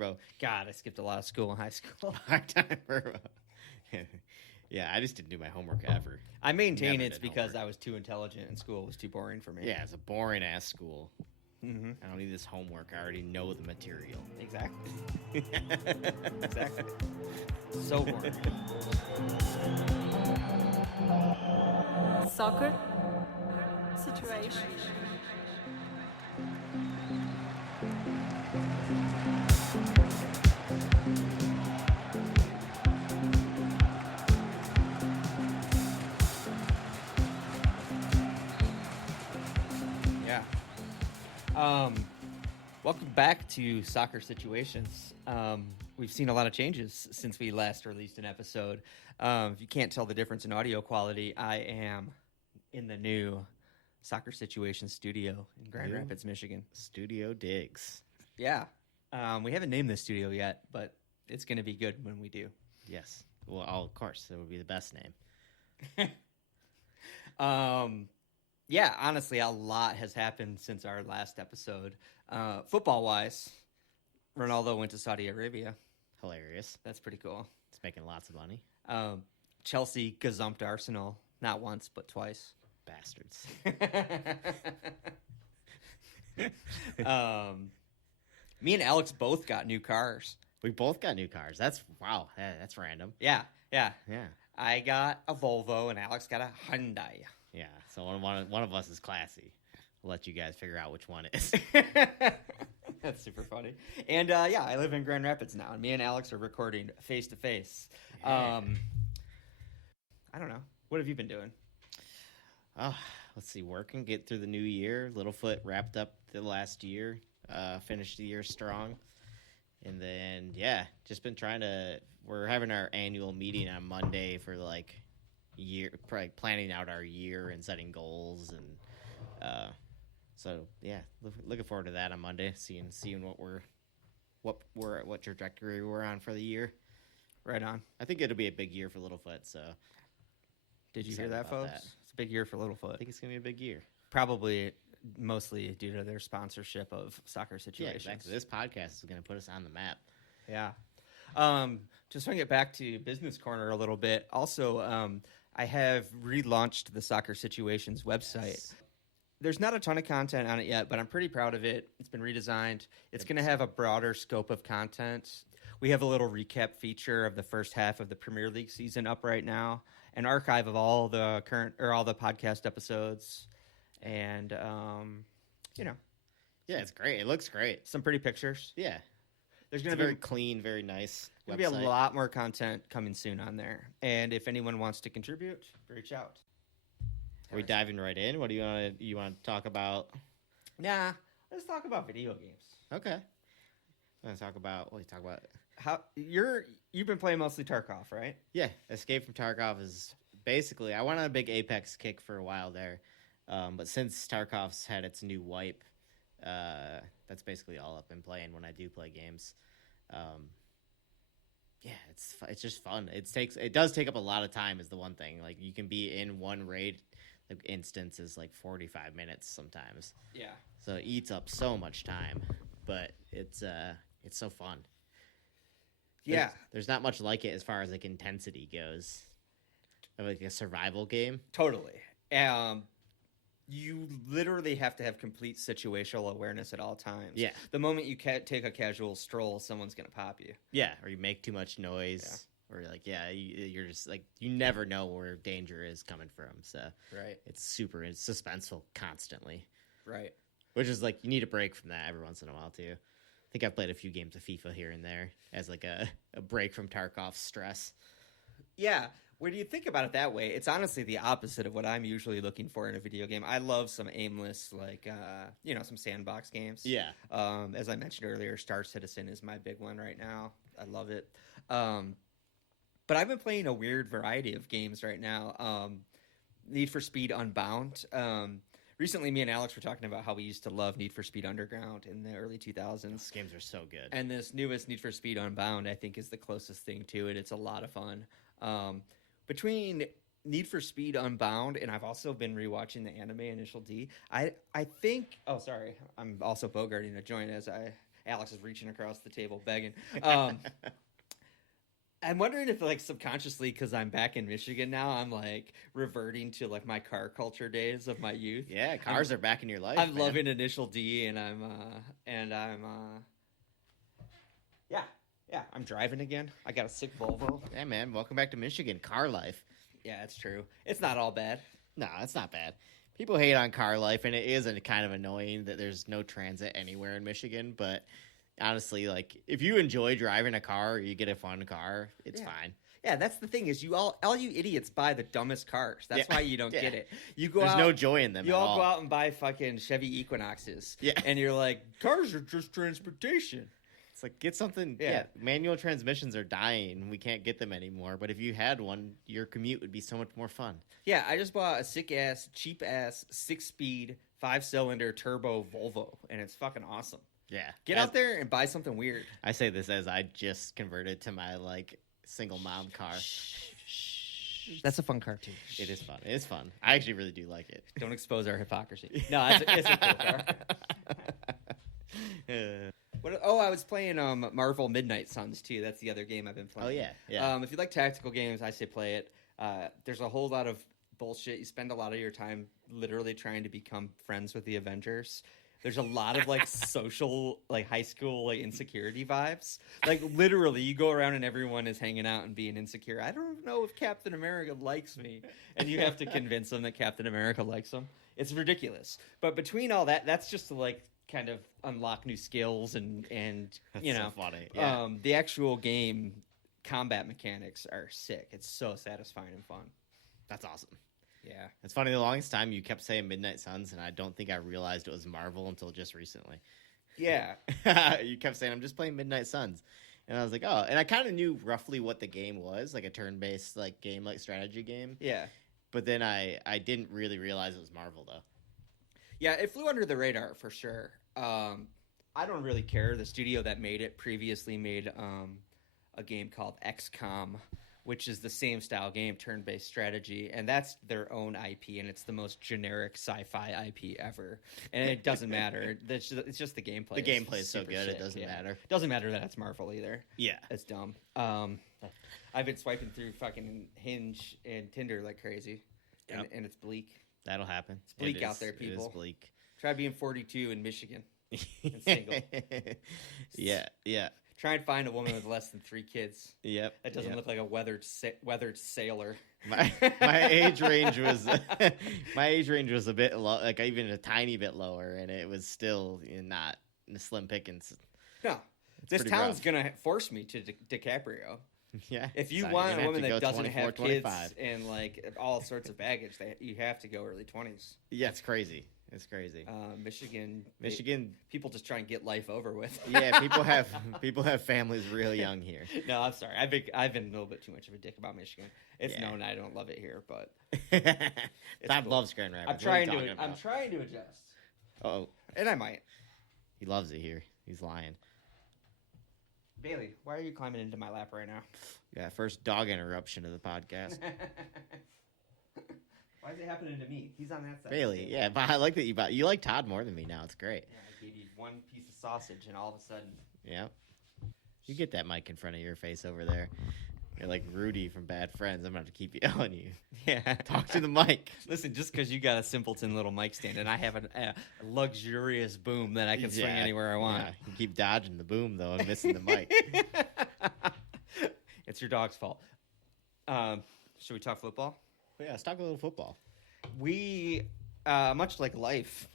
bro. God, I skipped a lot of school in high school. Hard time for. Yeah, I just didn't do my homework ever. I maintain Never it's did because homework. I was too intelligent and school was too boring for me. Yeah, it's a boring ass school. Mm-hmm. I don't need this homework. I already know the material. Exactly. Exactly. So boring. Soccer situation. Yeah. Welcome back to Soccer Situations. We've seen a lot of changes since we last released an episode. If you can't tell the difference in audio quality, I am in the new Soccer Situations studio in Grand Rapids, Michigan. Studio Diggs. Yeah. We haven't named this studio yet, but it's going to be good when we do. Yes. Well, of course, it would be the best name. Yeah, honestly, a lot has happened since our last episode. Football-wise, Ronaldo went to Saudi Arabia. Hilarious. That's pretty cool. It's making lots of money. Chelsea gazumped Arsenal, not once, but twice. Bastards. Me and Alex both got new cars. We both got new cars. That's random. Yeah. Yeah. I got a Volvo and Alex got a Hyundai. Yeah. So one of us is classy. I'll let you guys figure out which one is. That's super funny. And yeah, I live in Grand Rapids now, and me and Alex are recording face to face. I don't know. What have you been doing? Oh, let's see. Working, get through the new year. Littlefoot wrapped up the last year, finished the year strong. And then, yeah, just been we're having our annual meeting on Monday for probably planning out our year and setting goals. And so, yeah, looking forward to that on Monday, seeing what trajectory we're on for the year. Right on. I think it'll be a big year for Littlefoot, so. Did you hear Excited that, about folks? that. It's a big year for Littlefoot. I think it's going to be a big year. Probably mostly due to their sponsorship of Soccer Yeah, Situations. exactly. This podcast is going to put us on the map. Yeah. Just want to get back to Business Corner a little bit. Also, I have relaunched the Soccer Situations website. Yes. There's not a ton of content on it yet, but I'm pretty proud of it. It's been redesigned. It's going to have a broader scope of content. We have a little recap feature of the first half of the Premier League season up right now, an archive of all the podcast episodes, and Yeah, it's great. It looks great. some pretty pictures. Yeah. There's It's going a to very be clean, very nice There'll be a website. lot more content coming soon on there. And if anyone wants to contribute, reach out. Are we diving right in? What do you want to talk about? Nah, let's talk about video games. Okay. Want to talk about You've been playing mostly Tarkov, right? Yeah, Escape from Tarkov is basically, I went on a big Apex kick for a while there. But since Tarkov's had its new wipe, that's basically all I've been playing when I do play games. Yeah, it's just fun. It does take up a lot of time is the one thing. Like you can be in one raid instance is like 45 minutes sometimes. Yeah. So it eats up so much time, but it's so fun. Yeah. There's not much like it as far as like intensity goes. Like a survival game. Totally. You literally have to have complete situational awareness at all times. Yeah. The moment you take a casual stroll, someone's going to pop you. Yeah, or you make too much noise. Or like, you're just like, you never know where danger is coming from. So Right. it's suspenseful constantly. Right. Which is like, you need a break from that every once in a while too. I think I've played a few games of FIFA here and there as like a break from Tarkov's stress. Yeah. When you think about it that way, it's honestly the opposite of what I'm usually looking for in a video game. I love some aimless, some sandbox games. Yeah. As I mentioned earlier, Star Citizen is my big one right now. I love it. But I've been playing a weird variety of games right now. Need for Speed Unbound. Recently, me and Alex were talking about how we used to love Need for Speed Underground in the early 2000s. Those games are so good. And this newest Need for Speed Unbound, I think, is the closest thing to it. It's a lot of fun. Between Need for Speed Unbound, and I've also been rewatching the anime Initial D. I think. Oh, sorry. I'm also bogarting a joint as I Alex is reaching across the table begging. I'm wondering if, like, subconsciously, because I'm back in Michigan now, I'm, like, reverting to, like, my car culture days of my youth. Yeah, cars are back in your life. I'm man. loving Initial D, and I'm driving again. I got a sick Volvo. Yeah, man. Welcome back to Michigan. Car life. Yeah, it's true. It's not all bad. No, it's not bad. People hate on car life, and it is kind of annoying that there's no transit anywhere in Michigan, but honestly, like, if you enjoy driving a car or you get a fun car, it's fine. Yeah, that's the thing is all you idiots buy the dumbest cars. That's why you don't get it. You go There's out, no joy in them You at all all. go out and buy fucking Chevy Equinoxes. Yeah. And you're like, cars are just transportation. It's like, get something. Yeah. Manual transmissions are dying. We can't get them anymore. But if you had one, your commute would be so much more fun. Yeah, I just bought a sick-ass, cheap-ass, 6-speed, 5-cylinder turbo Volvo, and it's fucking awesome. Yeah. Get out there and buy something weird. I say this as I just converted to my, like, single mom car. That's a fun car, too. It is fun. It is fun. I actually really do like it. Don't expose our hypocrisy. No, it's a cool car. I was playing Marvel Midnight Suns, too. That's the other game I've been playing. Oh, yeah. If you like tactical games, I say play it. There's a whole lot of bullshit. You spend a lot of your time literally trying to become friends with the Avengers. There's a lot of, like, social, like, high school, like, insecurity vibes. Like, literally, you go around and everyone is hanging out and being insecure. I don't know if Captain America likes me. And you have to convince them that Captain America likes them. It's ridiculous. But between all that, that's just to, like, kind of unlock new skills and That's you know. so funny. Yeah. The actual game combat mechanics are sick. It's so satisfying and fun. That's awesome. Yeah. It's funny, the longest time you kept saying Midnight Suns, and I don't think I realized it was Marvel until just recently. Yeah. You kept saying, I'm just playing Midnight Suns. And I was like, oh. And I kind of knew roughly what the game was, like a turn-based like game, like strategy game. Yeah. But then I didn't really realize it was Marvel, though. Yeah, it flew under the radar for sure. I don't really care. The studio that made it previously made a game called XCOM, which is the same style game, turn-based strategy, and that's their own IP, and it's the most generic sci-fi IP ever. And it doesn't matter. It's just the gameplay. The gameplay is so super good, sick. it doesn't matter. It doesn't matter that it's Marvel either. Yeah. It's dumb. I've been swiping through fucking Hinge and Tinder like crazy, Yep. and it's bleak. That'll happen. It's bleak It out is- there, people. It is bleak. Try being 42 in Michigan. And single. Yeah. Try and find a woman with less than 3 kids. Yep. That doesn't look like a weathered sailor. My age range was a bit low, like even a tiny bit lower, and it was still not slim pickings. No, this pretty town's rough. gonna force me to DiCaprio. Yeah. If you So want you're a gonna woman have to that go doesn't 24, have 25. kids and like all sorts of baggage, you have to go early 20s. Yeah, it's crazy. It's crazy. Michigan, Michigan. people just try and get life over with. Yeah, people have families real young here. No, I'm sorry. I've been a little bit too much of a dick about Michigan. It's known I don't love it here, but Todd cool. loves Grand Rapids. I'm trying to adjust, Oh, and I might. he loves it here. He's lying. Bailey, why are you climbing into my lap right now? Yeah, first dog interruption of the podcast. Why is it happening to me? He's on that side. Bailey, yeah, but I like that you like Todd more than me now. It's great. Yeah, I gave you one piece of sausage, and all of a sudden, Yeah. You get that mic in front of your face over there. You're like Rudy from Bad Friends. I'm going to keep yelling you. yeah. Talk to the mic. Listen, just because you got a simpleton little mic stand, and I have a luxurious boom that I can swing anywhere I want. Yeah, you keep dodging the boom, though, and missing the mic. It's your dog's fault. Should we talk football? But yeah, let's talk a little football. We, much like life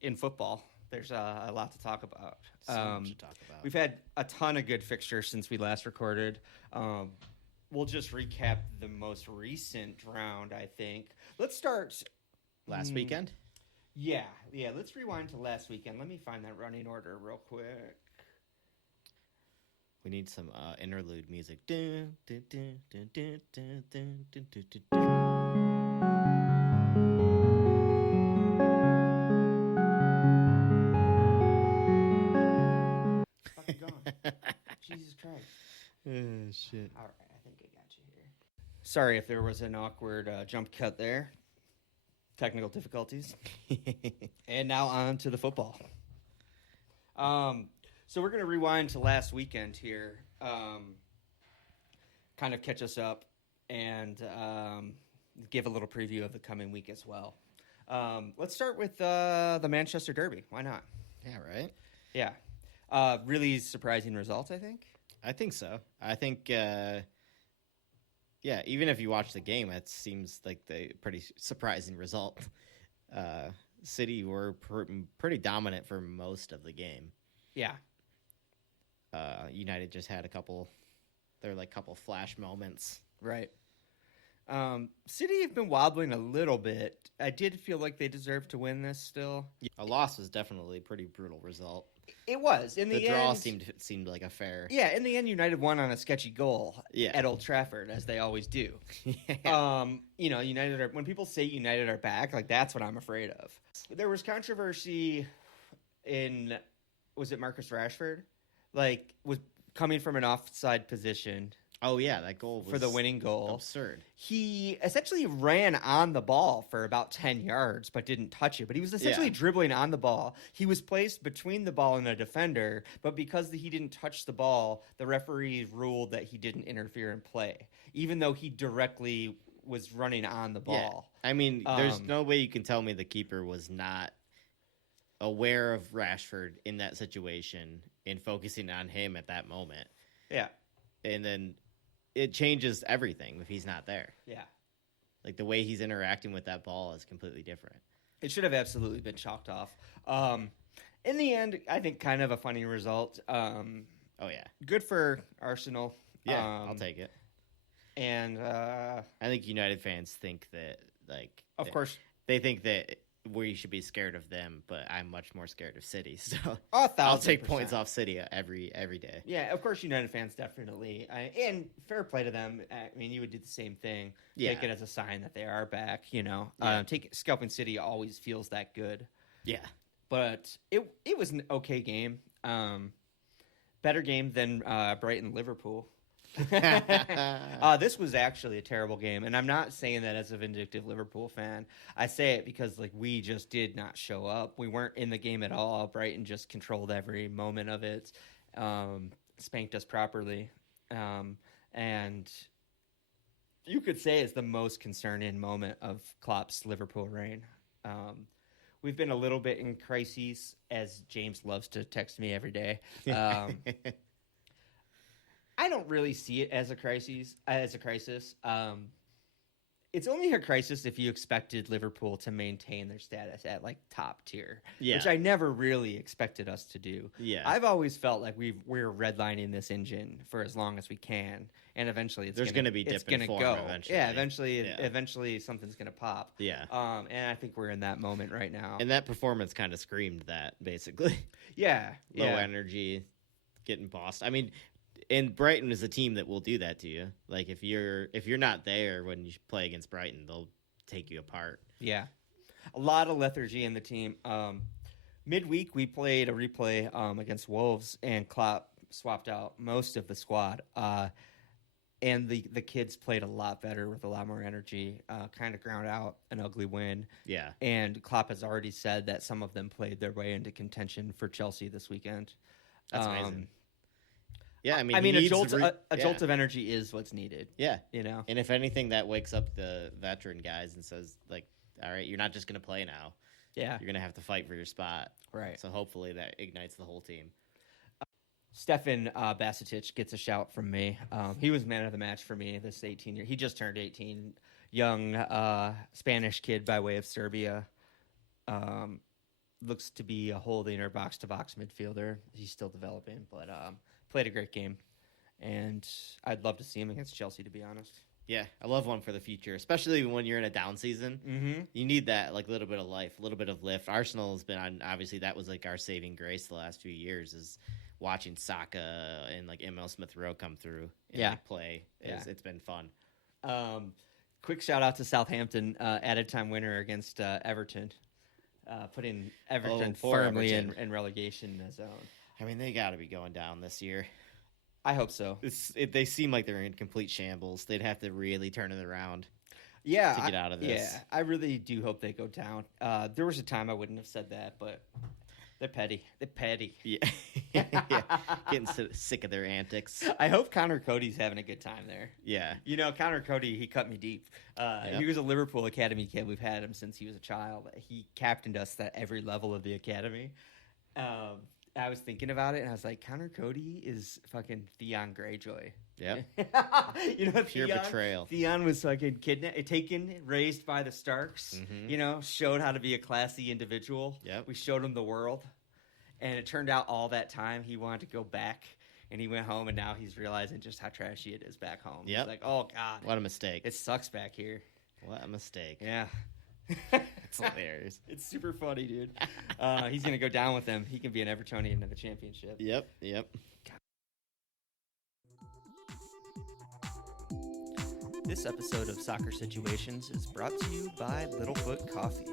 in football, there's a lot to talk about. So much to talk about. We've had a ton of good fixtures since we last recorded. We'll just recap the most recent round, I think. Let's start Last weekend? Yeah. Let's rewind to last weekend. Let me find that running order real quick. We need some interlude music. Dun, dun, dun, dun, dun, dun, dun, dun, dun, dun, dun. Fucking gone. Jesus Christ. Shit. All right, I think I got you here. Sorry if there was an awkward jump cut there. Technical difficulties. And now on to the football. So we're going to rewind to last weekend here, kind of catch us up, and give a little preview of the coming week as well. Let's start with the Manchester Derby. Why not? Yeah, right? Yeah. Really surprising result, I think. I think so. I think, even if you watch the game, it seems like the pretty surprising result. City were pretty dominant for most of the game. Yeah. United just had a couple flash moments. Right. City have been wobbling a little bit. I did feel like they deserved to win this still. A loss was definitely a pretty brutal result. It was. In the draw end, seemed like a fair. Yeah, in the end, United won on a sketchy goal Yeah. at Old Trafford, as they always do. Yeah. United are, when people say United are back, like that's what I'm afraid of. There was controversy in, was it Marcus Rashford? Like, was coming from an offside position Oh yeah, that goal was for the winning goal. absurd. He essentially ran on the ball for about 10 yards, but didn't touch it. But he was essentially dribbling on the ball. He was placed between the ball and a defender, but because he didn't touch the ball, the referee ruled that he didn't interfere in play, even though he directly was running on the ball. Yeah. I mean, there's no way you can tell me the keeper was not aware of Rashford in that situation and focusing on him at that moment. Yeah. And then it changes everything if he's not there. Yeah. Like the way he's interacting with that ball is completely different. It should have absolutely been chalked off. In the end, I think kind of a funny result. Oh yeah. Good for Arsenal. Yeah, I'll take it. And I think United fans think that, like, of course, they think that we should be scared of them, but I'm much more scared of City. So 1,000%. I'll take points off City every day. Yeah, of course, United fans definitely, and fair play to them. I mean, you would do the same thing. Yeah. Take it as a sign that they are back. Yeah. Scalping City always feels that good. Yeah, but it was an okay game. Better game than Brighton Liverpool. This was actually a terrible game, and I'm not saying that as a vindictive Liverpool fan. I say it because we just did not show up. We weren't in the game at all. Brighton just controlled every moment of it, spanked us properly, and you could say it's the most concerning moment of Klopp's Liverpool reign. We've been a little bit in crises, as James loves to text me every day. I don't really see it as a crisis. It's only a crisis if you expected Liverpool to maintain their status at top tier, which I never really expected us to do. Yeah, I've always felt like we're redlining this engine for as long as we can, and eventually there's going to be dip in form eventually. Yeah, eventually something's going to pop. Yeah, and I think we're in that moment right now. And that performance kind of screamed that, basically. Yeah, low energy, getting bossed. I mean. And Brighton is a team that will do that to you. Like if you're not there when you play against Brighton, they'll take you apart. Yeah, a lot of lethargy in the team. Midweek we played a replay against Wolves, and Klopp swapped out most of the squad. And the kids played a lot better with a lot more energy. Kind of ground out an ugly win. Yeah, and Klopp has already said that some of them played their way into contention for Chelsea this weekend. That's amazing. Yeah, I mean, a jolt of energy is what's needed. Yeah, and if anything, that wakes up the veteran guys and says, like, all right, you're not just going to play now. Yeah, you're going to have to fight for your spot. Right. So hopefully that ignites the whole team. Stefan Basitic gets a shout from me. He was man of the match for me this 18-year. He just turned 18. Young Spanish kid by way of Serbia. Looks to be a holding or box-to-box midfielder. He's still developing, but played a great game. And I'd love to see him against Chelsea, to be honest. Yeah, I love one for the future, especially when you're in a down season. Mm-hmm. You need that little bit of life, a little bit of lift. Arsenal has been on, obviously that was our saving grace the last few years, is watching Saka and Emil Smith Rowe come through and play. It's been fun. Quick shout out to Southampton, added time winner against Everton, putting Everton firmly in relegation zone. I mean, they got to be going down this year. I hope so. They seem like they're in complete shambles. They'd have to really turn it around. Yeah, to get out of this. Yeah, I really do hope they go down. There was a time I wouldn't have said that, but They're petty. They're petty. Yeah. Yeah. Getting sick of their antics. I hope Connor Cody's having a good time there. Yeah. You know, Connor Cody, he cut me deep. He was a Liverpool Academy kid. We've had him since he was a child. He captained us at every level of the academy. I was thinking about it, and I was like, Connor Cody is fucking Theon Greyjoy. Yep. You know, Pure betrayal. Theon was fucking taken, raised by the Starks. Mhm. You know, showed how to be a classy individual. Yep. We showed him the world, and it turned out all that time he wanted to go back, and he went home, and now he's realizing just how trashy it is back home. Yep. He's like, oh god, What a mistake. it sucks back here. What a mistake. Yeah. It's hilarious. It's super funny, dude. He's gonna go down with them. He can be an Evertonian in the championship. Yep. This episode of Soccer Situations is brought to you by Littlefoot Coffee.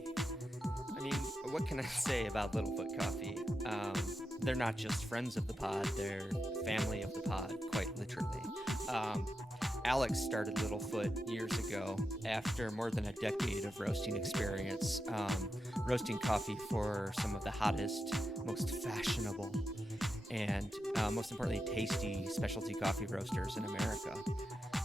I mean, what can I say about Littlefoot Coffee? They're not just friends of the pod, they're family of the pod, quite literally. Alex started Littlefoot years ago after more than a decade of roasting experience, roasting coffee for some of the hottest, most fashionable, and most importantly, tasty specialty coffee roasters in America.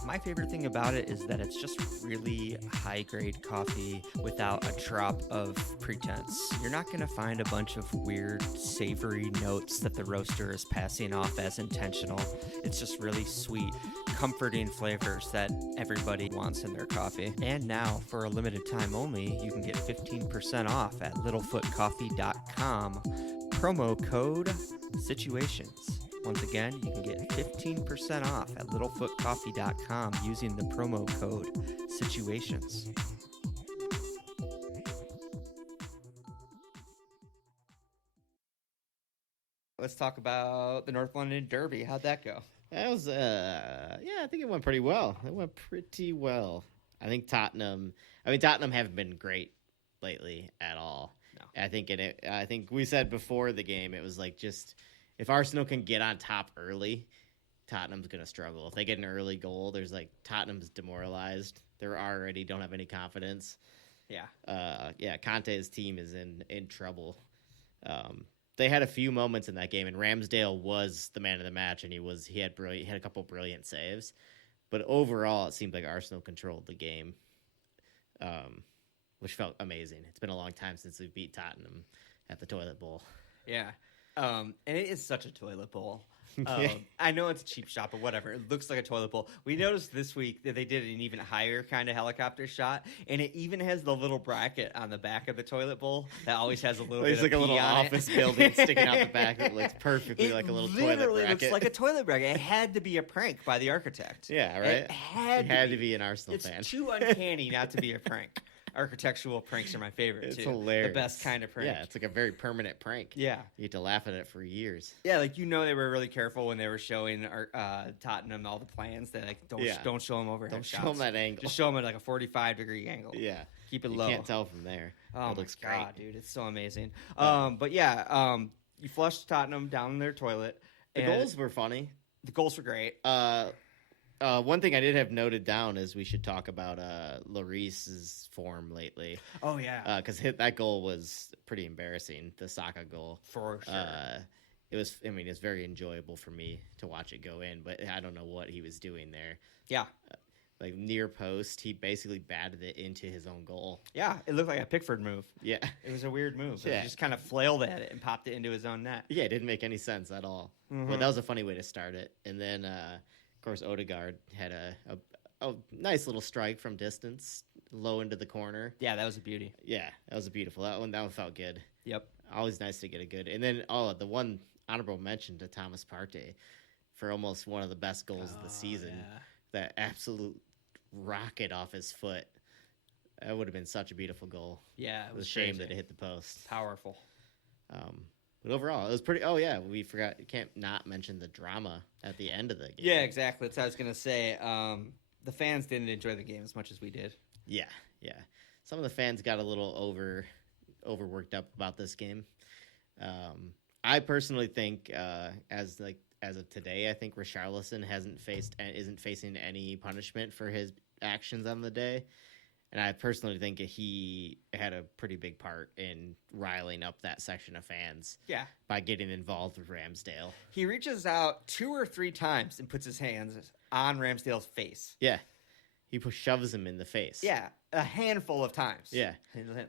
My favorite thing about it is that it's just really high-grade coffee without a drop of pretense. You're not going to find a bunch of weird, savory notes that the roaster is passing off as intentional. It's just really sweet, comforting flavors that everybody wants in their coffee. And now, for a limited time only, you can get 15% off at littlefootcoffee.com. Promo code SITUATIONS. Once again, you can get 15% off at littlefootcoffee.com using the promo code SITUATIONS. Let's talk about the North London Derby. How'd that go? That was, I think it went pretty well. I think Tottenham haven't been great lately at all. No. I think we said before the game, it was like just, if Arsenal can get on top early, Tottenham's going to struggle. If they get an early goal, there's like, Tottenham's demoralized. They already don't have any confidence. Yeah. Conte's team is in trouble. They had a few moments in that game, and Ramsdale was the man of the match, and he had a couple brilliant saves. But overall, it seemed like Arsenal controlled the game, which felt amazing. It's been a long time since we beat Tottenham at the Toilet Bowl. Yeah. And it is such a toilet bowl. I know it's a cheap shot, but whatever. It looks like a toilet bowl. We noticed this week that they did an even higher kind of helicopter shot, and it even has the little bracket on the back of the toilet bowl that always has a little bit like of a little pee on office it. building sticking out the back that looks perfectly like a little toilet literally bracket. looks like a toilet bracket. It had to be a prank by the architect. Yeah, right? It had to be an Arsenal fan. It's too uncanny not to be a prank. Architectural pranks are my favorite, It's too. hilarious. The best kind of prank. Yeah, it's like a very permanent prank. Yeah. You have to laugh at it for years. Yeah, like, you know, they were really careful when they were showing Tottenham all the plans. They like don't show them overhead Don't shots. show them that angle. Just show them at like a 45-degree angle. Yeah. Keep it You low. can't tell from there. Oh It looks my god, great. dude, it's so amazing. But yeah, you flushed Tottenham down their toilet. The and goals were funny. The goals were great. One thing I did have noted down is we should talk about Lloris's form lately. Oh yeah, Because that goal was pretty embarrassing. The Saka goal. for sure. It's very enjoyable for me to watch it go in, but I don't know what he was doing there. Yeah. Like near post, he basically batted it into his own goal. Yeah, it looked like a Pickford move. Yeah. It was a weird move. Yeah. He just kind of flailed at it and popped it into his own net. Yeah, it didn't make any sense at all. Mhm. But that was a funny way to start it. And then, of course, Odegaard had a nice little strike from distance, low into the corner. Yeah, that was a beauty. Yeah, that was beautiful. That one felt good. Yep. Always nice to get a good. And then, the one honorable mention to Thomas Partey for almost one of the best goals of the season. Yeah. That absolute rocket off his foot. That would have been such a beautiful goal. Yeah, It was a shame that it hit the post. Powerful. But overall, it was pretty. Oh yeah, we forgot. You can't not mention the drama at the end of the game. Yeah, exactly. That's what I was gonna say. The fans didn't enjoy the game as much as we did. Yeah. Some of the fans got a little overworked up about this game. I personally think, as of today, I think Richarlison isn't facing any punishment for his actions on the day. And I personally think he had a pretty big part in riling up that section of fans. Yeah. By getting involved with Ramsdale. He reaches out 2 or 3 times and puts his hands on Ramsdale's face. Yeah. He shoves him in the face. Yeah. A handful of times. Yeah.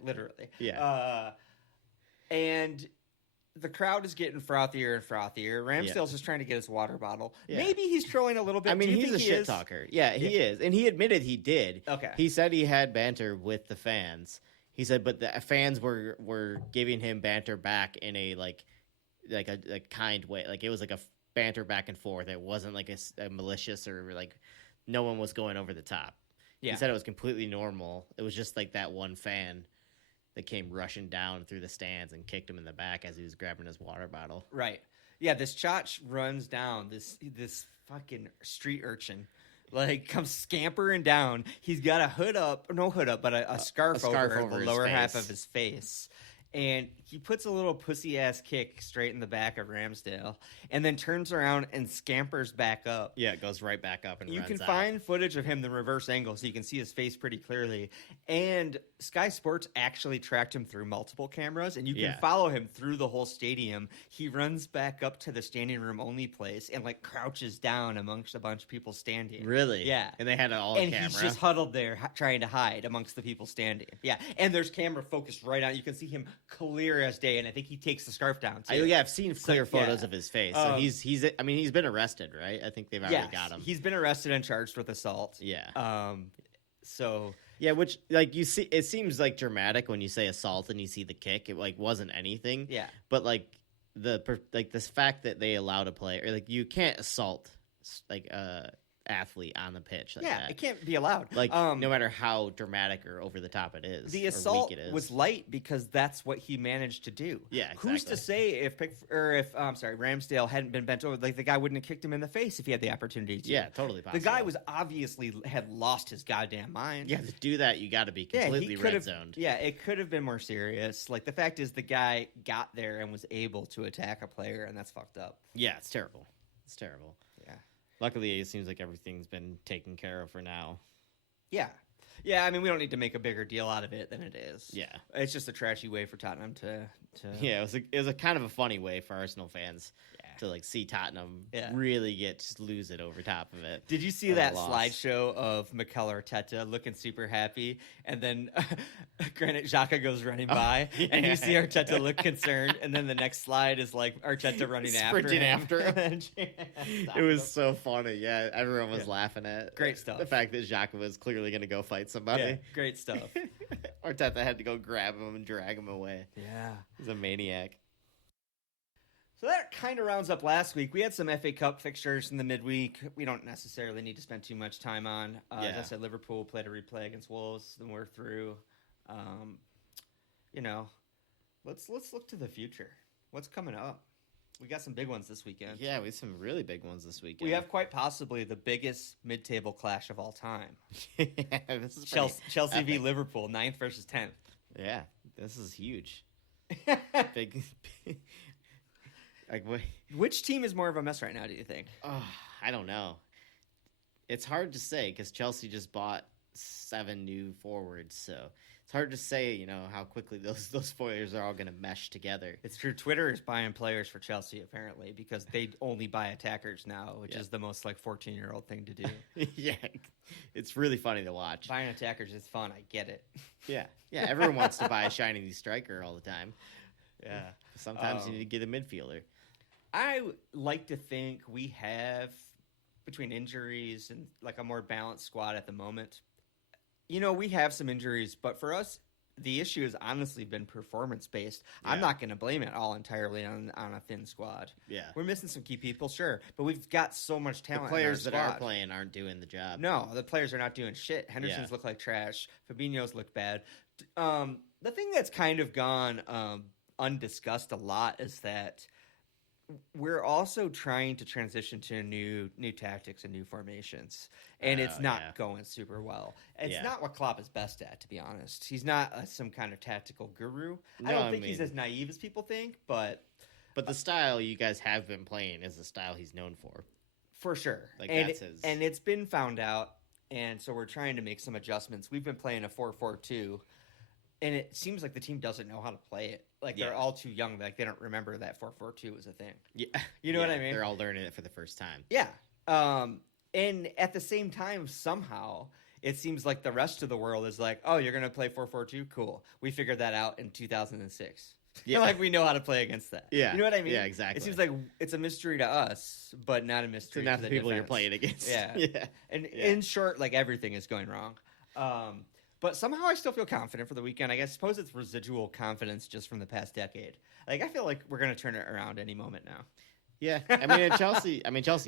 Literally. Yeah. And the crowd is getting frothier and frothier. Ramsdale's just trying to get his water bottle. Yeah. Maybe he's trolling a little bit. I mean, Do you he's a think he shit is? talker. Yeah, he is. And he admitted he did. Okay. He said he had banter with the fans. He said, but the fans were giving him banter back in a like a kind way. Like it was like a banter back and forth. It wasn't like a malicious or like no one was going over the top. Yeah. He said it was completely normal. It was just like that one fan that came rushing down through the stands and kicked him in the back as he was grabbing his water bottle. Right. Yeah, this Chach runs down, this fucking street urchin, like, comes scampering down. He's got a but a scarf over the lower half of his face. And he puts a little pussy-ass kick straight in the back of Ramsdale and then turns around and scampers back up. Yeah, it goes right back up and You runs can out. find footage of him the reverse angle so you can see his face pretty clearly. And Sky Sports actually tracked him through multiple cameras, and you can follow him through the whole stadium. He runs back up to the standing room only place and like crouches down amongst a bunch of people standing. Really? Yeah. And they had it all on camera. And he's just huddled there trying to hide amongst the people standing. Yeah. And there's camera focused right on. You can see him clear as day, and I think he takes the scarf down too. I've seen clear photos of his face. So he's been arrested, right? I think they've already got him. He's been arrested and charged with assault. Yeah. Which like you see, it seems like dramatic when you say assault and you see the kick. It like wasn't anything. Yeah. But like this fact that they allowed a player, like you can't assault like athlete on the pitch like that. It can't be allowed. Like no matter how dramatic or over the top it is. The or assault weak it is. was light because that's what he managed to do. Yeah, exactly. Who's to say if Ramsdale hadn't been bent over, like the guy wouldn't have kicked him in the face if he had the opportunity to. Yeah, totally possible. The guy was obviously had lost his goddamn mind. Yeah, to do that you got to be completely red zoned. Yeah, it could have been more serious. Like the fact is, the guy got there and was able to attack a player, and that's fucked up. Yeah, it's terrible. It's terrible. Yeah. Luckily, it seems like everything's been taken care of for now. Yeah. Yeah, I mean, we don't need to make a bigger deal out of it than it is. Yeah. It's just a trashy way for Tottenham to... Yeah, it was a kind of a funny way for Arsenal fans to like see Tottenham really just lose it over top of it. Did you see that slideshow of Mikel Arteta looking super happy, and then Granit Xhaka goes running by, and you see Arteta look concerned, and then the next slide is like Arteta running sprinting after him. It was so funny. Yeah, everyone was laughing at great stuff. The fact that Xhaka was clearly going to go fight somebody. Yeah, great stuff. Arteta had to go grab him and drag him away. Yeah. He's a maniac. So that kind of rounds up last week. We had some FA Cup fixtures in the midweek. We don't necessarily need to spend too much time on. As I said, Liverpool played a replay against Wolves. Then we're through. Let's look to the future. What's coming up? We got some big ones this weekend. Yeah, we have some really big ones this weekend. We have quite possibly the biggest mid-table clash of all time. This is Chelsea v Liverpool, 9th versus 10th. Yeah, this is huge. Big. Like, which team is more of a mess right now, do you think? I don't know. It's hard to say because Chelsea just bought 7 new forwards, so it's hard to say, how quickly those players are all going to mesh together. It's true. Twitter is buying players for Chelsea, apparently, because they only buy attackers now, which is the most, 14-year-old thing to do. Yeah. It's really funny to watch. Buying attackers is fun. I get it. Yeah. Yeah, everyone wants to buy a shiny new striker all the time. Yeah. Sometimes you need to get a midfielder. I like to think we have, between injuries and a more balanced squad at the moment, we have some injuries, but for us, the issue has honestly been performance-based. Yeah. I'm not going to blame it all entirely on a thin squad. Yeah. We're missing some key people, sure, but we've got so much talent. The players that are playing aren't doing the job. No, the players are not doing shit. Henderson's look like trash. Fabinho's look bad. The thing that's kind of gone undiscussed a lot is that we're also trying to transition to new tactics and new formations, and it's not going super well. It's not what Klopp is best at, to be honest. He's not some kind of tactical guru. I don't think he's as naive as people think, but the style you guys have been playing is the style he's known for sure. That's his. And it's been found out. and so we're trying to make some adjustments. We've been playing a 4-4-2, and it seems like the team doesn't know how to play it. Like they're all too young. Like they don't remember that 4-4-2 was a thing. Yeah, you know what I mean. They're all learning it for the first time. Yeah, and at the same time, somehow it seems like the rest of the world is like, "Oh, you're gonna play 4-4-2? Cool. We figured that out in 2006. Yeah, like we know how to play against that. Yeah, you know what I mean. Yeah, exactly. It seems like it's a mystery to us, but not a mystery to not the the people defense. you're playing against. Yeah, yeah. And in short, like everything is going wrong. But somehow I still feel confident for the weekend. I suppose it's residual confidence just from the past decade. Like I feel like we're gonna turn it around any moment now. Yeah, I mean Chelsea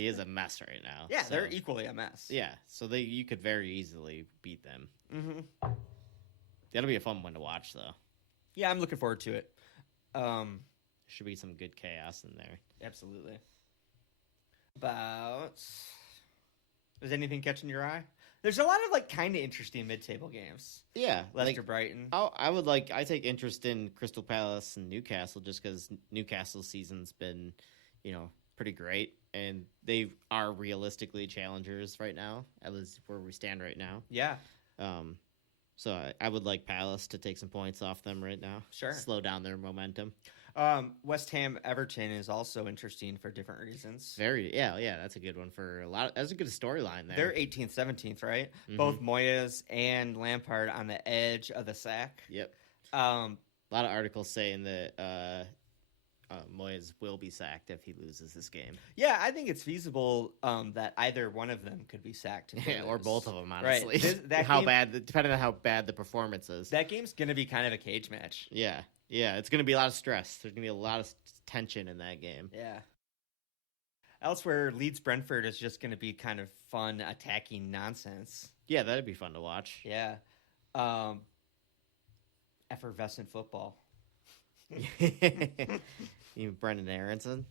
is a mess right now. Yeah, so. they're equally a mess. Yeah, so you could very easily beat them. Mm-hmm. That'll be a fun one to watch, though. Yeah, I'm looking forward to it. Should be some good chaos in there. Absolutely. Is anything catching your eye? There's a lot of like kind of interesting mid-table games. Yeah, Leicester, Brighton. I take interest in Crystal Palace and Newcastle just because Newcastle's season's been, pretty great, and they are realistically challengers right now. At least where we stand right now. Yeah. So I would like Palace to take some points off them right now. Sure. Slow down their momentum. West Ham Everton is also interesting for different reasons. That's a good one for a lot. That's a good storyline there. They're 18th, 17th, right? Mm-hmm. Both Moyes and Lampard on the edge of the sack. Yep. A lot of articles saying that Moyes will be sacked if he loses this game. Yeah, I think it's feasible that either one of them could be sacked. Or both of them, honestly. Right. Depending on how bad the performance is. That game's going to be kind of a cage match. Yeah, it's going to be a lot of stress. There's going to be a lot of tension in that game. Yeah. Elsewhere, Leeds-Brentford is just going to be kind of fun, attacking nonsense. Yeah, that'd be fun to watch. Yeah. Effervescent football. Brendan Aronson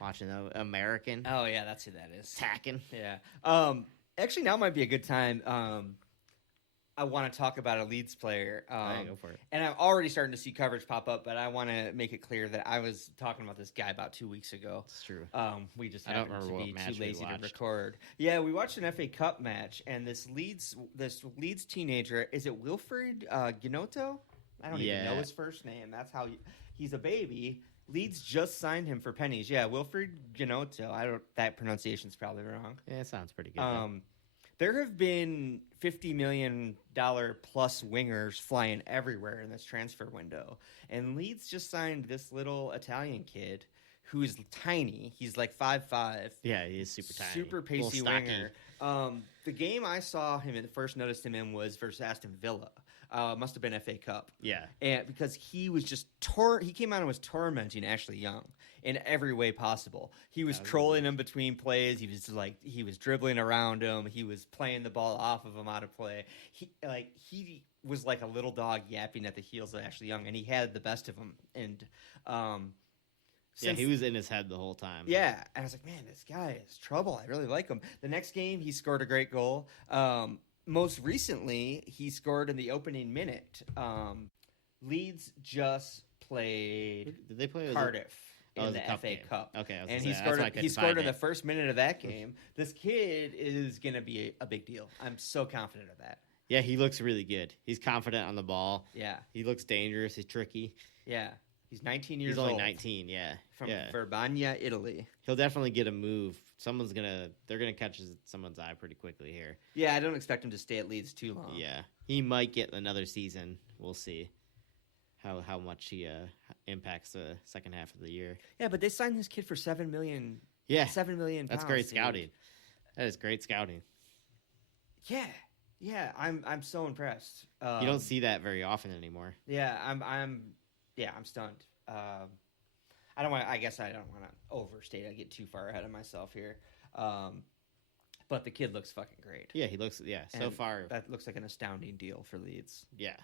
watching the American. Oh yeah, that's who that is. Tacking. Yeah. Actually, now might be a good time. I want to talk about a Leeds player. Go for it. And I'm already starting to see coverage pop up, but I want to make it clear that I was talking about this guy about 2 weeks ago. It's true. We just happened to be too lazy to watched. record. Yeah, we watched an FA Cup match, and this Leeds teenager, is it Wilfred Gnonto? I don't even know his first name. That's how he's a baby. Leeds just signed him for pennies. Yeah, Wilfred Gnonto. That pronunciation's probably wrong. Yeah, it sounds pretty good. There have been $50 million plus wingers flying everywhere in this transfer window. And Leeds just signed this little Italian kid who's tiny. He's like 5'5". Yeah, he is super tiny. Super pacey winger. The game I saw him and first noticed him in was versus Aston Villa. Must have been FA Cup. Yeah. And because he was just he came out and was tormenting Ashley Young in every way possible. He was trolling him between plays. He was dribbling around him. He was playing the ball off of him out of play. He was like a little dog yapping at the heels of Ashley Young, and he had the best of him. And he was in his head the whole time. Yeah, and I was like, man, this guy is trouble. I really like him. The next game, he scored a great goal. Most recently, he scored in the opening minute. Leeds just played Did they play Cardiff in the Cup FA game. Cup. Okay, and he scored in the first minute of that game. This kid is going to be a big deal. I'm so confident of that. Yeah, he looks really good. He's confident on the ball. Yeah. He looks dangerous. He's tricky. Yeah. He's 19 years old. He's only 19, yeah. From Verbania, Italy. He'll definitely get a move. They're gonna catch someone's eye pretty quickly here. Yeah, I don't expect him to stay at Leeds too long. Yeah, he might get another season. We'll see how much he impacts the second half of the year. Yeah, but they signed this kid for $7 million. Yeah, £7 million. That's great scouting. That is great scouting. Yeah, I'm so impressed. You don't see that very often anymore. Yeah, I'm stunned. I guess I don't want to overstate. I get too far ahead of myself here. But the kid looks fucking great. Yeah, he looks. Yeah, so far that looks like an astounding deal for Leeds. Yeah.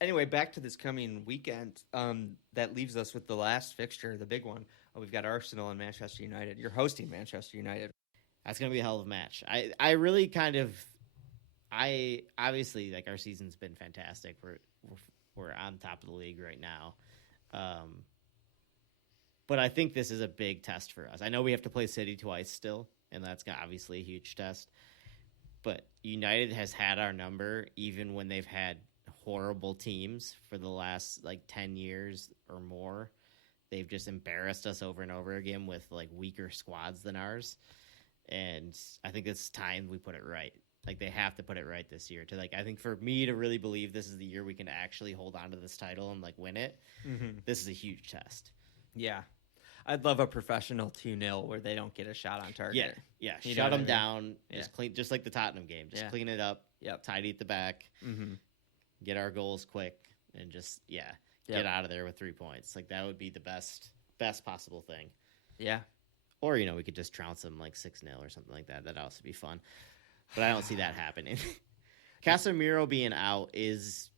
Anyway, back to this coming weekend. That leaves us with the last fixture, the big one. We've got Arsenal and Manchester United. You're hosting Manchester United. That's gonna be a hell of a match. I really obviously like our season's been fantastic. We're on top of the league right now. But I think this is a big test for us. I know we have to play City twice still, and that's obviously a huge test. but United has had our number even when they've had horrible teams for the last like 10 years or more. They've just embarrassed us over and over again with like weaker squads than ours. And I think it's time we put it right. Like they have to put it right this year to like, I think for me to really believe this is the year we can actually hold on to this title and like win it. This is a huge test. Yeah. I'd love a professional 2-0 where they don't get a shot on target. Yeah. You Shut know them what I mean? down. Yeah. Just clean, just like the Tottenham game. Just clean it up. Yep. Tidy at the back. Get our goals quick and just get out of there with 3 points. Like that would be the best possible thing. Yeah. Or we could just trounce them like 6-0 or something like that. That'd also be fun. But I don't see that happening. Casemiro being out is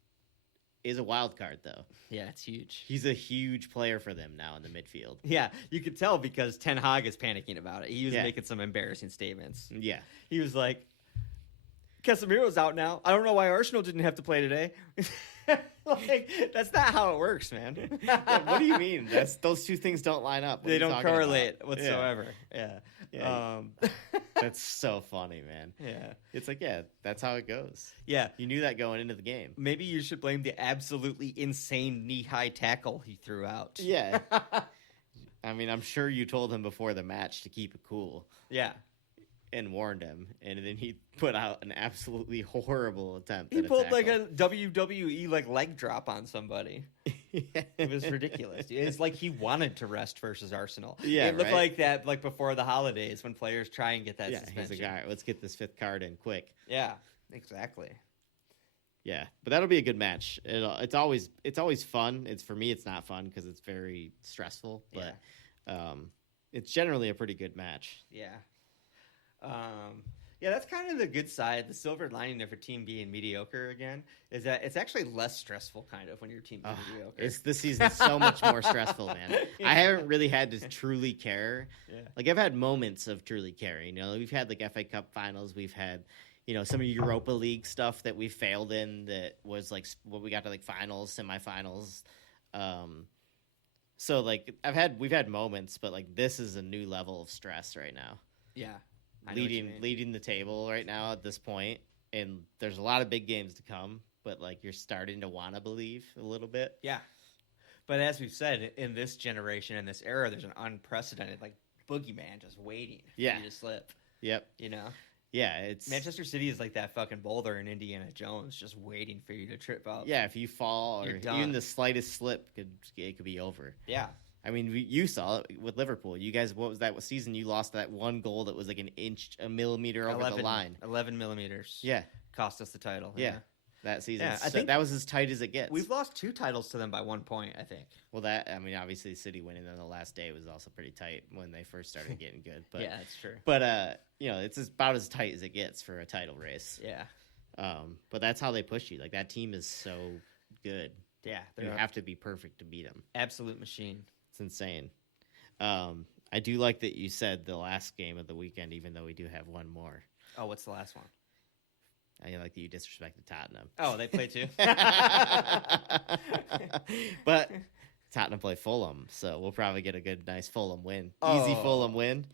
a wild card, though. Yeah, it's huge. He's a huge player for them now in the midfield. Yeah, you could tell because Ten Hag is panicking about it. He was making some embarrassing statements. Yeah. He was like, Casemiro's out now. I don't know why Arsenal didn't have to play today. Like, that's not how it works, man. Yeah, what do you mean? Those two things don't line up. What they are you don't talking correlate about? whatsoever. Yeah. That's so funny, man. Yeah. It's like, that's how it goes. Yeah. You knew that going into the game. Maybe you should blame the absolutely insane knee-high tackle he threw out. Yeah. I mean, I'm sure you told him before the match to keep it cool. Yeah. And warned him, and then he put out an absolutely horrible attempt. He pulled like tackle. a WWE like leg drop on somebody. It was ridiculous. It's like he wanted to rest versus Arsenal. Yeah, it looked right? like that like before the holidays when players try and get that suspension. He's a guy. Let's get this 5th card in quick. Yeah, exactly. Yeah, but that'll be a good match. It's always fun. For me, it's not fun because it's very stressful. But it's generally a pretty good match. Yeah. Yeah, that's kind of the good side. The silver lining of a team being mediocre again is that it's actually less stressful, kind of, when your team's mediocre. This season's so much more stressful, man. I haven't really had to truly care. Yeah. Like I've had moments of truly caring. We've had like FA Cup finals. We've had some of Europa League stuff that we failed in. That was like what we got to like finals, semifinals. So like we've had moments, but like this is a new level of stress right now. Yeah. Leading the table right now at this point, and there's a lot of big games to come, but like you're starting to want to believe a little bit. Yeah, but as we've said, in this generation, in this era, there's an unprecedented like boogeyman just waiting for you to slip. Yep. Yeah, it's Manchester City is like that fucking boulder in Indiana Jones, just waiting for you to trip up. Yeah, if you fall or You're done. even the slightest slip, it could be over. Yeah. I mean, you saw it with Liverpool. You guys, what was that season? You lost that one goal that was like a millimeter over the line. 11 millimeters. Yeah. Cost us the title. Yeah. That season. Yeah, I think that was as tight as it gets. We've lost 2 titles to them by 1 point, I think. Well, obviously City winning on the last day was also pretty tight when they first started getting good. But yeah, that's true. But, it's about as tight as it gets for a title race. Yeah. But that's how they push you. Like, that team is so good. Yeah. You have to be perfect to beat them. Absolute machine. It's insane. I do like that you said the last game of the weekend, even though we do have one more. Oh, what's the last one? I like that you disrespected Tottenham. Oh, they play too? But Tottenham play Fulham, so we'll probably get a nice Fulham win. Oh. Easy Fulham win.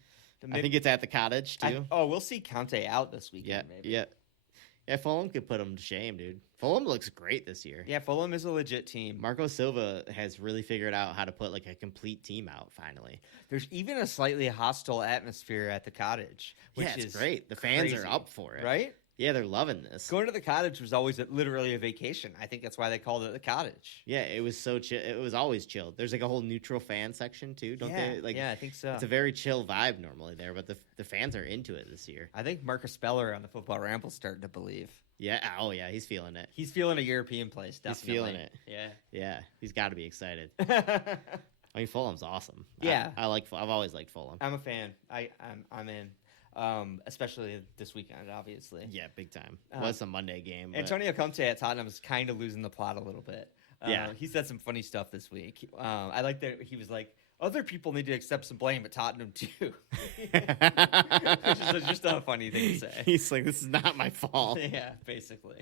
I think it's at the Cottage, too. We'll see Conte out this weekend, maybe. Yeah, Fulham could put them to shame, dude. Fulham looks great this year. Yeah, Fulham is a legit team. Marco Silva has really figured out how to put like a complete team out, finally. There's even a slightly hostile atmosphere at the Cottage, which is great. The fans crazy, are up for it. Right? Yeah, they're loving this. Going to the Cottage was always literally a vacation. I think that's why they called it the Cottage. Yeah, it was so chill. It was always chilled. There's like a whole neutral fan section too, don't they? Like, yeah, I think so. It's a very chill vibe normally there, but the fans are into it this year. I think Marcus Speller on the Football Ramble's starting to believe. Yeah. Oh, yeah. He's feeling it. He's feeling a European place. Definitely. He's feeling it. Yeah. Yeah. He's got to be excited. I mean, Fulham's awesome. Yeah. I've always liked Fulham. I'm a fan. I'm in. Especially this weekend, obviously. Yeah, big time. It was a Monday game. But... Antonio Conte at Tottenham is kind of losing the plot a little bit. He said some funny stuff this week. I like that he was like, other people need to accept some blame at Tottenham too. Which is just a funny thing to say. He's like, this is not my fault. Yeah, basically.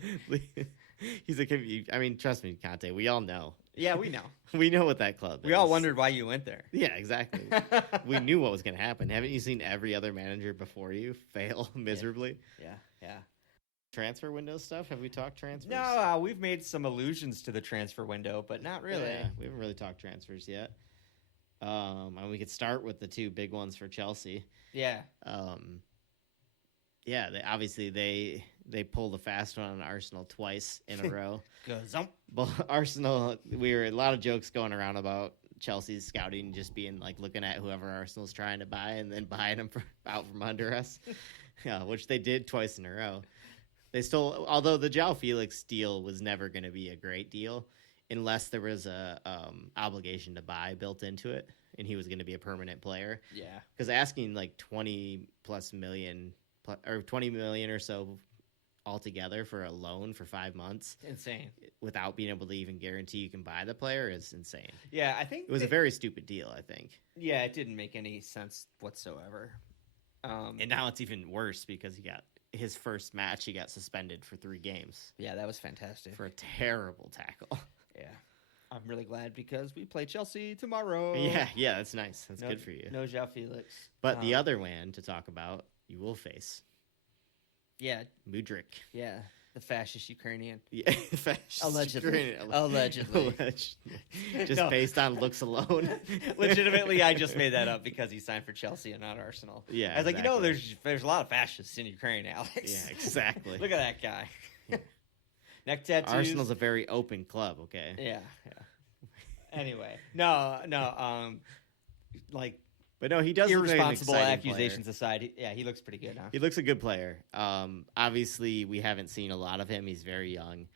He's like, I mean, trust me, Conte, we all know. Yeah, we know. We know what that club is. We all wondered why you went there. Yeah, exactly. We knew what was going to happen. Haven't you seen every other manager before you fail miserably? Yeah. Transfer window stuff? Have we talked transfers? No, we've made some allusions to the transfer window, but not really. Yeah, we haven't really talked transfers yet. And we could start with the two big ones for Chelsea. Yeah. They pulled a fast one on Arsenal twice in a row. Gazumped. But Arsenal, a lot of jokes going around about Chelsea's scouting just being like looking at whoever Arsenal's trying to buy and then buying them out from under us, which they did twice in a row. They still, although the João Felix deal was never going to be a great deal unless there was a obligation to buy built into it, and he was going to be a permanent player. Yeah. Because asking like 20 million or 20 million or so altogether for a loan for 5 months, Insane. without being able to even guarantee you can buy the player is insane. Yeah, I think It was a very stupid deal, I think. Yeah, it didn't make any sense whatsoever. And now it's even worse because his first match, he got suspended for 3 games Yeah, that was fantastic. for a terrible tackle. Yeah. I'm really glad because we play Chelsea tomorrow. Yeah, that's nice. That's good for you. No João Felix. But the other man to talk about, you will face Yeah, Mudryk. yeah. The fascist Ukrainian. Yeah, fascist Allegedly. Ukrainian. Allegedly. Just No. based on looks alone. Legitimately, I just made that up because he signed for Chelsea and not Arsenal. Yeah, I was like, exactly. there's a lot of fascists in Ukraine, Alex. Yeah, exactly. Look at that guy. Neck tattoos. Arsenal's a very open club, okay? Yeah. Anyway, no. Like But no, he does look like an irresponsible exciting accusations player. aside, he looks pretty good, huh? He looks a good player. Obviously, we haven't seen a lot of him. He's very young.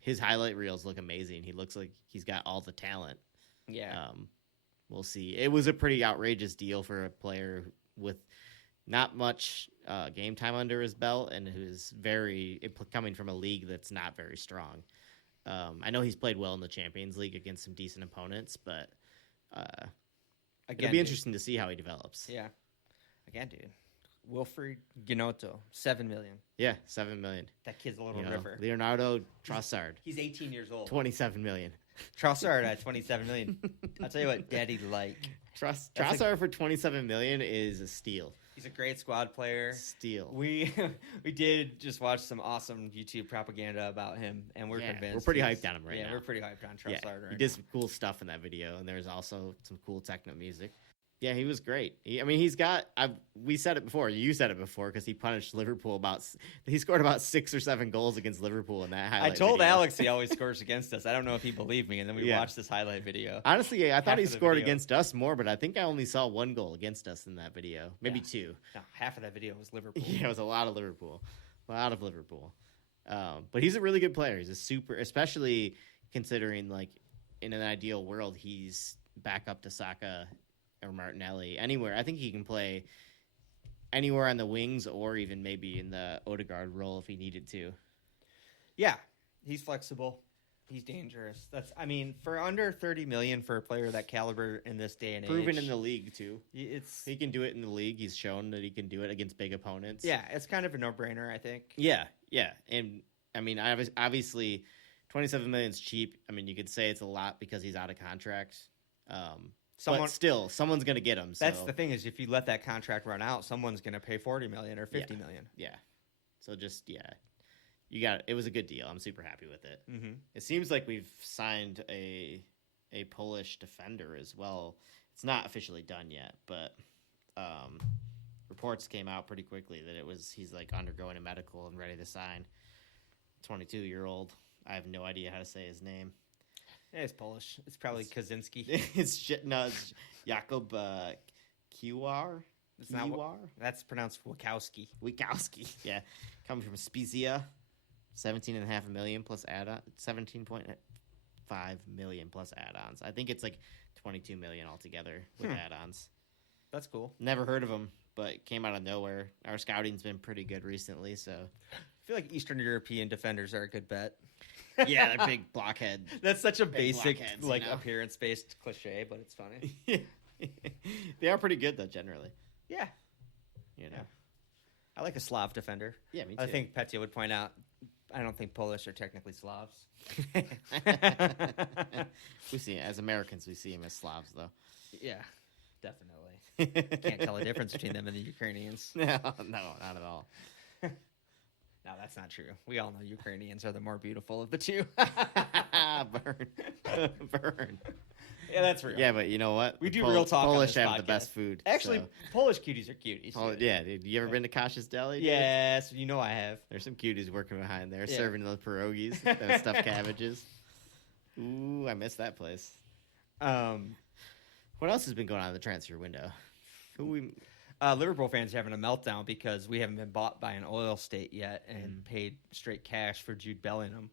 His highlight reels look amazing. He looks like he's got all the talent. Yeah. We'll see. It was a pretty outrageous deal for a player with not much game time under his belt and who's coming from a league that's not very strong. I know he's played well in the Champions League against some decent opponents, but it'll be interesting to see how he develops. Yeah. Again, dude. Wilfried Gnonto, 7 million. Yeah, 7 million. That kid's a little river. Leonardo Trossard, He's 18 years old. 27 million. Trossard at 27 million. I'll tell you what, Daddy like. Trossard for 27 million is a steal. He's a great squad player. Steal. We did just watch some awesome YouTube propaganda about him, and we're convinced. We're pretty hyped on him right now. Yeah, we're pretty hyped on Trossard He did some cool stuff in that video, and there's also some cool techno music. Yeah, he was great. He's got. We said it before. You said it before because he punished Liverpool he scored about 6 or 7 goals against Liverpool in that highlight. I told video. Alex he always scores against us. I don't know if he believed me, and then we watched this highlight video. Honestly, I thought he of the scored video. against us more, but I think I only saw 1 goal against us in that video, maybe 2. No, half of that video was Liverpool. Yeah, it was a lot of Liverpool. But he's a really good player. He's a super, especially considering like in an ideal world, he's back up to Saka or Martinelli anywhere. I think he can play anywhere on the wings or even maybe in the Odegaard role if he needed to. Yeah, he's flexible. He's dangerous. For under 30 million for a player of that caliber in this day and age. Proven in the league too. He can do it in the league. He's shown that he can do it against big opponents. Yeah, it's kind of a no-brainer, I think. Yeah. And obviously 27 million is cheap. You could say it's a lot because he's out of contract. But still, someone's going to get him. So. That's the thing is if you let that contract run out, someone's going to pay 40 million or 50 million. Yeah. So you got it. It was a good deal. I'm super happy with it. Mm-hmm. It seems like we've signed a Polish defender as well. It's not officially done yet, but reports came out pretty quickly that he's like undergoing a medical and ready to sign. 22-year-old. I have no idea how to say his name. Yeah, it's Polish. It's probably Kaczynski. It's Jakub Kiwar. It's not that's pronounced Wachowski. Wachowski. Yeah, coming from Spezia, 17.5 million plus add-on, 17.5 million plus add-ons. I think it's like 22 million altogether with add-ons. That's cool. Never heard of him, but came out of nowhere. Our scouting's been pretty good recently, so I feel like Eastern European defenders are a good bet. Yeah, they're big blockhead. That's such a basic, appearance-based cliche, but it's funny. They are pretty good, though, generally. Yeah. I like a Slav defender. Yeah, me too. I think Petya would point out, I don't think Polish are technically Slavs. We see as Americans, we see them as Slavs, though. Yeah, definitely. Can't tell the difference between them and the Ukrainians. No, not at all. No, that's not true. We all know Ukrainians are the more beautiful of the two. Burn. Burn. Yeah, that's real. Yeah, but you know what? We do real talk on Polish this have the podcast. best food. Actually, so. Polish cuties are cuties. Yeah, dude. You ever been to Kasha's Deli? Dude? Yes, you know I have. There's some cuties working behind there, Yeah. serving those pierogies, those stuffed cabbages. Ooh, I miss that place. What else has been going on in the transfer window? Liverpool fans are having a meltdown because we haven't been bought by an oil state yet and paid straight cash for Jude Bellingham.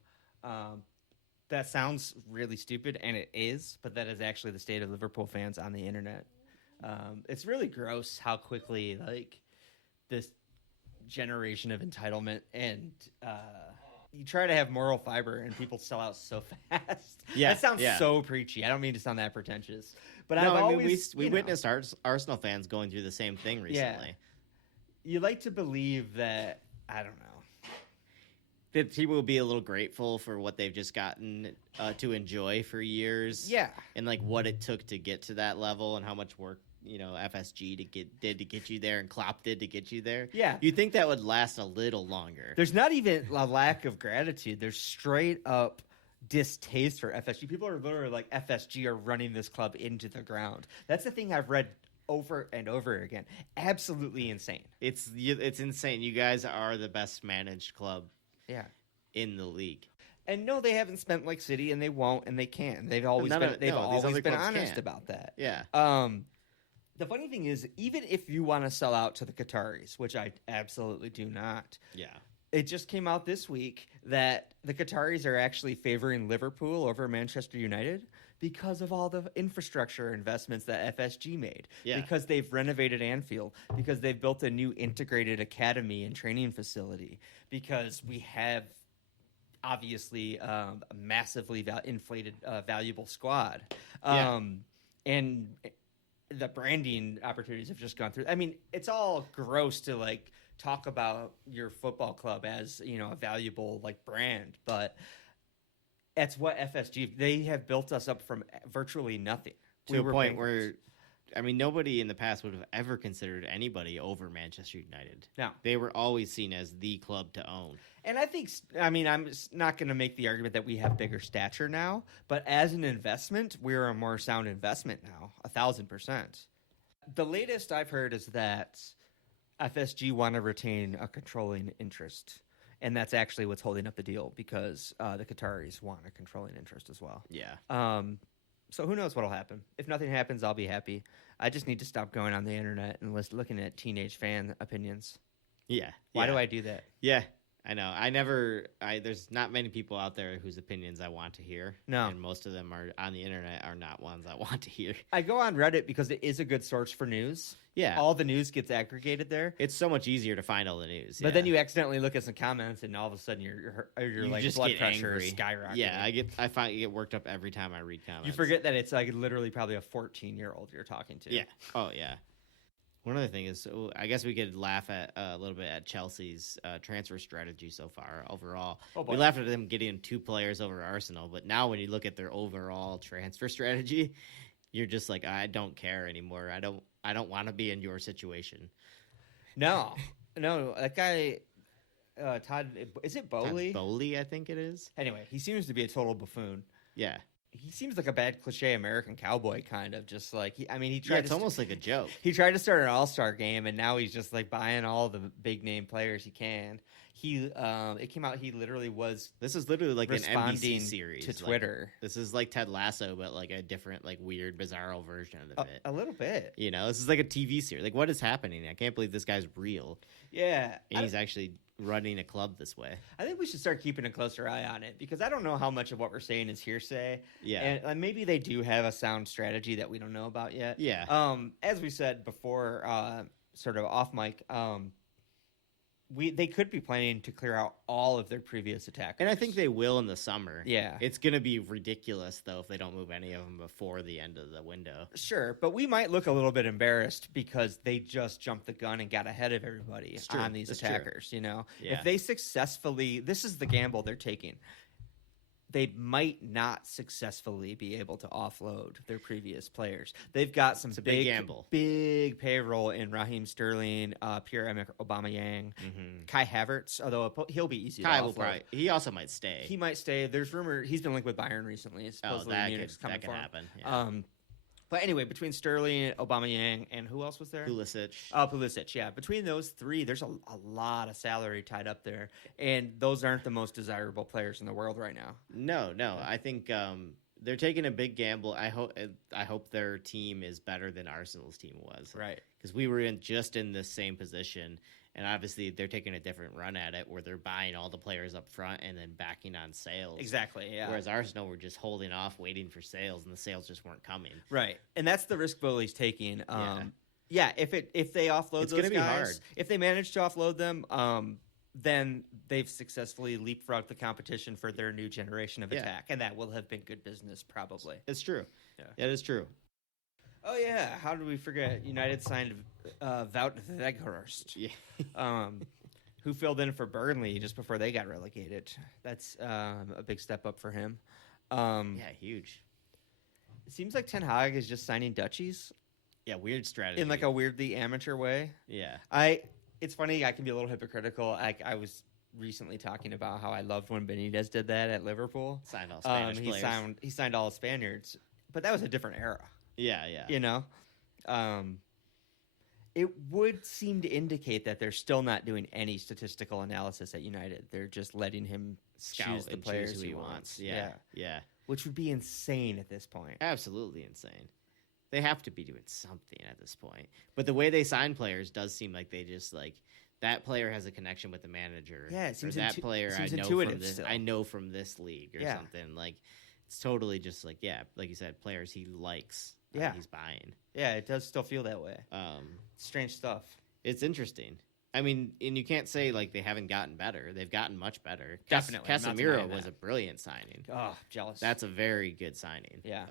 That sounds really stupid, and it is, but that is actually the state of Liverpool fans on the internet. It's really gross how quickly this generation of entitlement and you try to have moral fiber and people sell out so fast. Yeah, that sounds yeah. so preachy. I don't mean to sound that pretentious, but No, I've I mean, always we witnessed Arsenal fans going through the same thing recently. You like to believe that, I don't know. That people will be a little grateful for what they've just gotten to enjoy for years. Yeah. And like what it took to get to that level and how much work, FSG did to get you there and Klopp did to get you there. Yeah. You think that would last a little longer. There's not even a lack of gratitude. There's straight up distaste for FSG. People are literally like, FSG are running this club into the ground. That's the thing I've read over and over again. Absolutely insane. It's insane. You guys are the best managed club in the league. And no, they haven't spent like City, and they won't, and they can't. They've always These been other clubs honest can't. about that. Yeah. The funny thing is, even if you want to sell out to the Qataris, which I absolutely do not, it just came out this week that the Qataris are actually favoring Liverpool over Manchester United because of all the infrastructure investments that FSG made. Yeah. Because they've renovated Anfield, because they've built a new integrated academy and training facility, because we have obviously a massively inflated valuable squad. And the branding opportunities have just gone through. I mean, it's all gross to like talk about your football club as, a valuable like brand, but that's what FSG, they have built us up from virtually nothing To a point where, nobody in the past would have ever considered anybody over Manchester United. No. They were always seen as the club to own. And I think, I'm not going to make the argument that we have bigger stature now, but as an investment, we're a more sound investment now, 1,000%. The latest I've heard is that FSG want to retain a controlling interest, and that's actually what's holding up the deal because the Qataris want a controlling interest as well. Yeah. So who knows what'll happen? If nothing happens, I'll be happy. I just need to stop going on the internet and looking at teenage fan opinions. Yeah. Why do I do that? Yeah. I know. There's not many people out there whose opinions I want to hear. No. And most of them are on the internet are not ones I want to hear. I go on Reddit because it is a good source for news. Yeah. All the news gets aggregated there. It's so much easier to find all the news. But then you accidentally look at some comments and all of a sudden your you like just blood get pressure angry. is skyrocketing. Yeah, I find you get worked up every time I read comments. You forget that it's like literally probably a 14-year-old you're talking to. Yeah. Oh, yeah. One other thing is, I guess we could laugh at a little bit at Chelsea's transfer strategy so far. Overall, we laughed at them getting 2 players over Arsenal, but now when you look at their overall transfer strategy, you're just like, I don't care anymore. I don't want to be in your situation. No, that guy, Todd, is it Bowley? Bowley, I think it is. Anyway, he seems to be a total buffoon. Yeah. He seems like a bad cliche American cowboy kind of, just like he tried. It's almost like a joke. He tried to start an all-star game, and now he's just like buying all the big name players he can. It came out he literally was. This is literally like an responding NBC series to Twitter. This is like Ted Lasso, but like a different, like weird, bizarro version of it. A little bit. This is like a TV series. Like, what is happening? I can't believe this guy's real. Yeah, and he's actually running a club this way. I think we should start keeping a closer eye on it because I don't know how much of what we're saying is hearsay. Yeah, and maybe they do have a sound strategy that we don't know about yet. Yeah. As we said before, sort of off mic, they could be planning to clear out all of their previous attackers. And I think they will in the summer. Yeah. It's going to be ridiculous, though, if they don't move any of them before the end of the window. Sure, but we might look a little bit embarrassed because they just jumped the gun and got ahead of everybody on these attackers, Yeah. If they successfully... This is the gamble they're taking. they might not successfully be able to offload their previous players. They've got some a big gamble. big payroll in Raheem Sterling, Pierre-Emerick Aubameyang, Kai Havertz, although he'll be easy Kai to will offload. probably. He also might stay. He might stay. There's rumor he's been linked with Bayern recently. Supposedly Munich's coming that for could him. happen. Yeah. But anyway, between Sterling, Aubameyang, and who else was there? Pulisic. Pulisic, yeah. Between those three, there's a lot of salary tied up there. And those aren't the most desirable players in the world right now. No. I think they're taking a big gamble. I hope their team is better than Arsenal's team was. Right. Because we were just in the same position. And obviously, they're taking a different run at it where they're buying all the players up front and then backing on sales. Exactly, yeah. Whereas Arsenal were just holding off, waiting for sales, and the sales just weren't coming. Right. And that's the risk Bowley's taking. If they offload It's those gonna be guys, hard. if they manage to offload them, then they've successfully leapfrogged the competition for their new generation of attack. And that will have been good business, probably. It's true. Yeah. It is true. Oh, yeah. How did we forget? United signed Wout Weghorst. Yeah. Who filled in for Burnley just before they got relegated. That's a big step up for him. Huge. It seems like Ten Hag is just signing Dutchies Yeah, weird strategy. in like a weirdly amateur way. Yeah. It's funny, I can be a little hypocritical. I was recently talking about how I loved when Benitez did that at Liverpool. Signed all Spanish players. He signed all Spaniards. But that was a different era. Yeah. You know? It would seem to indicate that they're still not doing any statistical analysis at United. They're just letting him choose the players who he wants. Yeah. Which would be insane at this point. Absolutely insane. They have to be doing something at this point. But the way they sign players does seem like they just like that player has a connection with the manager. Yeah, it seems that player seems I know intuitive from this. still. I know from this league or something. Like it's totally just like like you said, players he likes. He's buying. Yeah, it does still feel that way. Strange stuff. It's interesting. I mean, and you can't say like they haven't gotten better. They've gotten much better. Definitely, I'm not Casemiro denying was that. a brilliant signing. Oh, jealous. That's a very good signing. Yeah.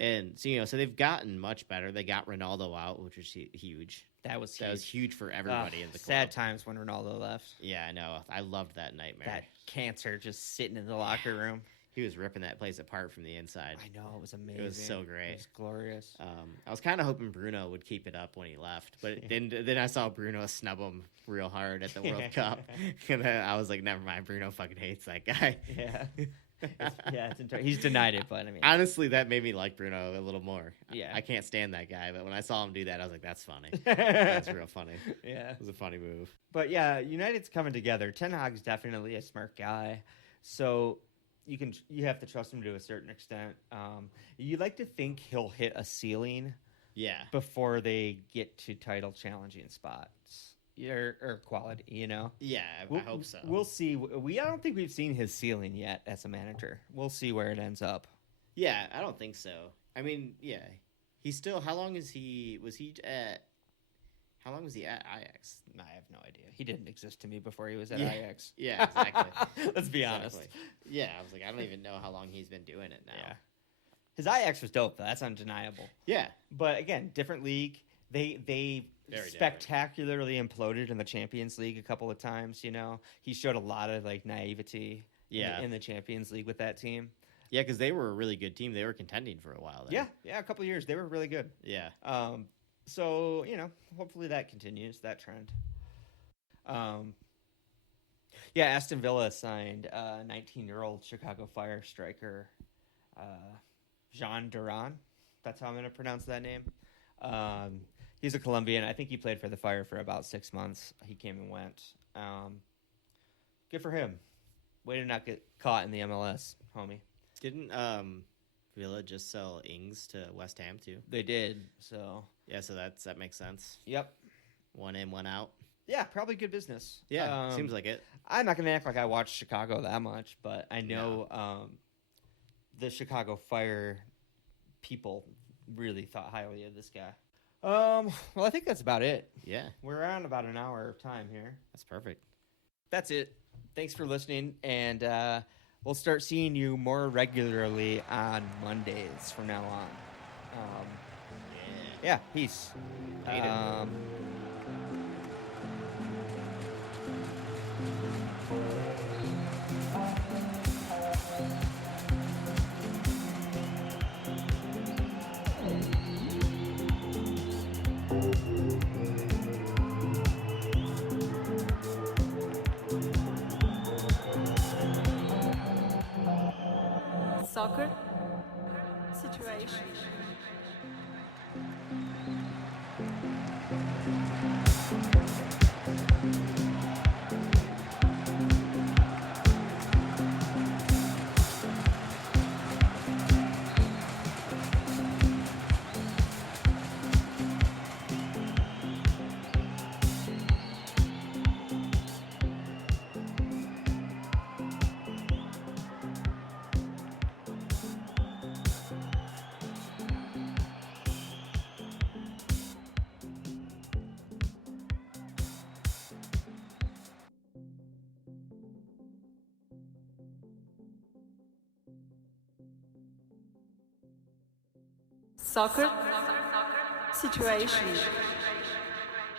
And so so they've gotten much better. They got Ronaldo out, which was huge. That was huge for everybody in the club. Sad times when Ronaldo left. Yeah, I know. I loved that nightmare. That cancer just sitting in the locker room. He was ripping that place apart from the inside. I know, it was amazing. It was so great. It was glorious. I was kind of hoping Bruno would keep it up when he left, but then I saw Bruno snub him real hard at the World Cup, and then I was like, never mind. Bruno fucking hates that guy. Yeah. He's denied it, but I mean, honestly, that made me like Bruno a little more. Yeah, I can't stand that guy, but when I saw him do that, I was like, "That's funny. That's real funny." Yeah, it was a funny move. But yeah, United's coming together. Ten Hag's definitely a smart guy, so you have to trust him to a certain extent. You like to think he'll hit a ceiling, before they get to title challenging spots. Or quality, Yeah, I hope so. We'll see. I don't think we've seen his ceiling yet as a manager. We'll see where it ends up. Yeah, I don't think so. I mean, yeah, he's still. How long was he at Ajax? I have no idea. He didn't exist to me before he was at Ajax. Yeah, exactly. Let's be honest. Yeah, I was like, I don't even know how long he's been doing it now. Yeah, his Ajax was dope though. That's undeniable. Yeah, but again, different league. They very spectacularly imploded in the Champions League a couple of times. He showed a lot of like naivety. In the Champions League with that team. Yeah, because they were a really good team. They were contending for a while. Yeah, a couple of years they were really good. Yeah. So hopefully that continues that trend. Aston Villa signed 19-year-old Chicago Fire striker Jean Duran. That's how I'm going to pronounce that name. He's a Colombian. I think he played for the Fire for about 6 months. He came and went. Good for him. Way to not get caught in the MLS, homie. Didn't Villa just sell Ings to West Ham too? They did. So yeah, so that makes sense. Yep. One in, one out. Yeah, probably good business. Yeah, seems like it. I'm not going to act like I watch Chicago that much, but I know the Chicago Fire people really thought highly of this guy. Well, I think that's about it. Yeah. We're around about an hour of time here. That's perfect. That's it. Thanks for listening, and we'll start seeing you more regularly on Mondays from now on. Yeah, peace. Soccer situation. Soccer situation.